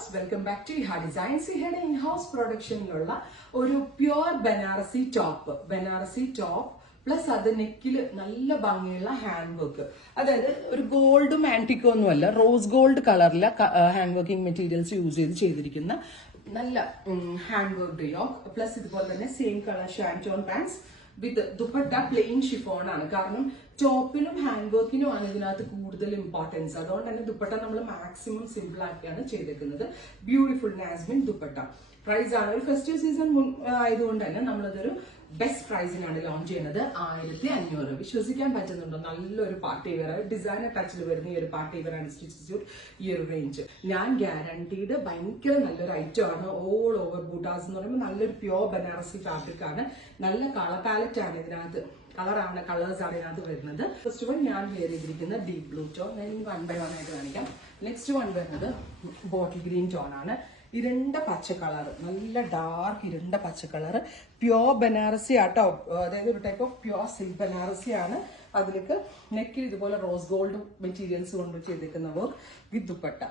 Viewers, welcome back to Eha designs. ഇഹയുടെ in house പ്രൊഡക്ഷനിലുള്ള ഒരു പ്യുവർ ബനാറസി ടോപ്പ് പ്ലസ് അത് നെക്കില് നല്ല ഭംഗിയുള്ള ഹാൻഡ് വർക്ക്, അതായത് ഒരു ഗോൾഡും ആന്റിക്കോ ഒന്നുമല്ല, റോസ് ഗോൾഡ് കളറിലെ ഹാൻഡ് വർക്കിംഗ് മെറ്റീരിയൽസ് യൂസ് ചെയ്തിരിക്കുന്ന നല്ല ഹാൻഡ് വർക്ക് യോക്ക്, പ്ലസ് ഇതുപോലെ തന്നെ സെയിം കളർ ഷാൻറ്റോൺ പാൻസ് വിത്ത് ദുപ്പട്ട പ്ലെയിൻ ഷിഫോൺ ആണ്. കാരണം ടോപ്പിനും ഹാൻഡ് വർക്കിനും ആണ് ഇതിനകത്ത് കൂടുതൽ ഇമ്പോർട്ടൻസ്. അതുകൊണ്ട് തന്നെ ദുപ്പട്ട നമ്മൾ മാക്സിമം സിമ്പിൾ ആക്കിയാണ് ചെയ്തേക്കുന്നത്. ബ്യൂട്ടിഫുൾ നാസ്മിൻ ദുപ്പട്ട. പ്രൈസ് ആണ് ഒരു ഫെസ്റ്റീവ് സീസൺ ആയതുകൊണ്ട് തന്നെ നമ്മളതൊരു ബെസ്റ്റ് പ്രൈസിനാണ് ലോഞ്ച് ചെയ്യുന്നത്. 1500. വിശ്വസിക്കാൻ പറ്റുന്നുണ്ടോ? നല്ലൊരു പാർട്ടി വെയർ, ഡിസൈനർ ടച്ചിൽ വരുന്ന ഈ ഒരു പാർട്ടി വെയർ ആണ് സ്റ്റിച്ച് സ്യൂട്ട് ഈ ഒരു റേഞ്ച്. ഞാൻ ഗ്യാരണ്ടീഡ് ഭയങ്കര നല്ലൊരു ഐറ്റം ആണ്. ഓൾ ഓവർ ബൂട്ടാസ് എന്ന് പറയുമ്പോൾ നല്ലൊരു പ്യോർ ബനാറസി ഫാബ്രിക് ആണ്. നല്ല കളർ പാലറ്റ് ആണ് ഇതിനകത്ത്, കളേഴ്സ് ആണ് ഇതിനകത്ത് വരുന്നത്. ഫസ്റ്റ് വൺ ഞാൻ വെയർ ചെയ്തിരിക്കുന്ന ഡീപ് ബ്ലൂ ടോൺ. ഞാൻ 1 by 1 ആയിട്ട് കാണിക്കാം. നെക്സ്റ്റ് വൺ വരുന്നത് ബോട്ടിൽ ഗ്രീൻ ടോൺ ആണ്. ഇരുണ്ട പച്ച കളർ, നല്ല ഡാർക്ക് ഇരുണ്ട പച്ച കളർ, പ്യോർ ബനാറസി ആട്ടോ. അതായത് ഒരു type of pure silk Banarasi ആണ്. അതിലേക്ക് നെക്കിൽ ഇതുപോലെ റോസ് ഗോൾഡ് മെറ്റീരിയൽസ് കൊണ്ട് ചെയ്തേക്കുന്ന വർക്ക് വിത്ത് ദുപ്പട്ട.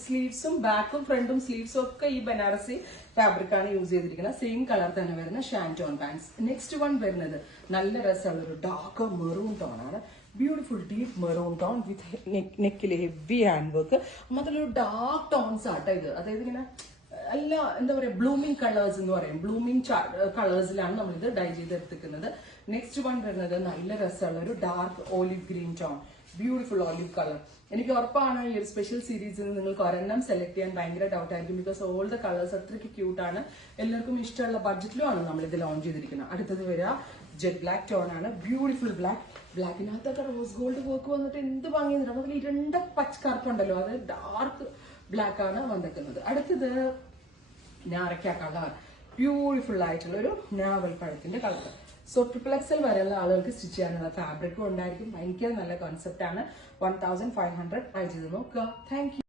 സ്ലീവ്സും ബാക്കും ഫ്രണ്ടും സ്ലീവ്സും ഒക്കെ ഈ ബനാറസി ഫാബ്രിക് ആണ് യൂസ് ചെയ്തിരിക്കുന്നത്. സെയിം കളർ തന്നെ വരുന്ന ഷാൻറ്റോൺ പാൻസ്. നെക്സ്റ്റ് വൺ വരുന്നത് നല്ല രസമുള്ള ഒരു ഡാർക്ക് മെറൂൺ ടോൺ ആണ്. ബ്യൂട്ടിഫുൾ ഡീപ്പ് മെറൂൺ ടോൺ വിത്ത് നെക്കിൽ ഹെവി ഹാൻഡ് വർക്ക്. മാത്രമല്ല ഡാർക്ക് ടോൺസ് ആട്ടോ ഇത്. അതായത് ഇങ്ങനെ അല്ല, എന്താ പറയാ, ബ്ലൂമിംഗ് കളേഴ്സ് എന്ന് പറയും. ബ്ലൂമിംഗ് കളേഴ്സിലാണ് നമ്മളിത് ഡൈ ചെയ്തെടുത്തിരിക്കുന്നത്. നെക്സ്റ്റ് വൺ വരുന്നത് നല്ല രസമുള്ള ഒരു dark olive green tone. Beautiful olive colour. എനിക്ക് ഉറപ്പാണ് ഈ ഒരു സ്പെഷ്യൽ സീരീസിൽ നിങ്ങൾക്ക് ഒരെണ്ണം സെലക്ട് ചെയ്യാൻ ഭയങ്കര ഡൗട്ട് ആയിരിക്കും. ബിക്കോസ് ഓൾ ദ കളേഴ്സ് അത്രയ്ക്ക് ക്യൂട്ടാണ്. എല്ലാവർക്കും ഇഷ്ടമുള്ള ബഡ്ജറ്റിലുമാണ് നമ്മൾ ഇത് ലോഞ്ച് ചെയ്തിരിക്കുന്നത്. അടുത്തത് വരിക ജെറ്റ് ബ്ലാക്ക് ടോൺ ആണ്. Beautiful black. ബ്ലാക്കിനകത്തൊക്കെ റോസ് ഗോൾഡ് വർക്ക് വന്നിട്ട് എന്ത് ഭംഗിയുണ്ട്. അതിൽ ഇരുണ്ട പച്ചക്കറുപ്പുണ്ടല്ലോ, അത് ഡാർക്ക് ബ്ലാക്ക് ആണ് വന്നിരിക്കുന്നത്. അടുത്തത് ഞാറയ്ക്ക കളർ. ബ്യൂട്ടിഫുൾ ആയിട്ടുള്ള ഒരു നാവൽ പഴത്തിന്റെ കളർ. സോ XXL വരെയുള്ള ആളുകൾക്ക് സ്റ്റിച്ച് ചെയ്യാനുള്ള ഫാബ്രിക്കും ഉണ്ടായിരിക്കും. ഭയങ്കര നല്ല കോൺസെപ്റ്റ് ആണ്. 1500 ട്രൈ ചെയ്ത് നോക്കുക. Thank you.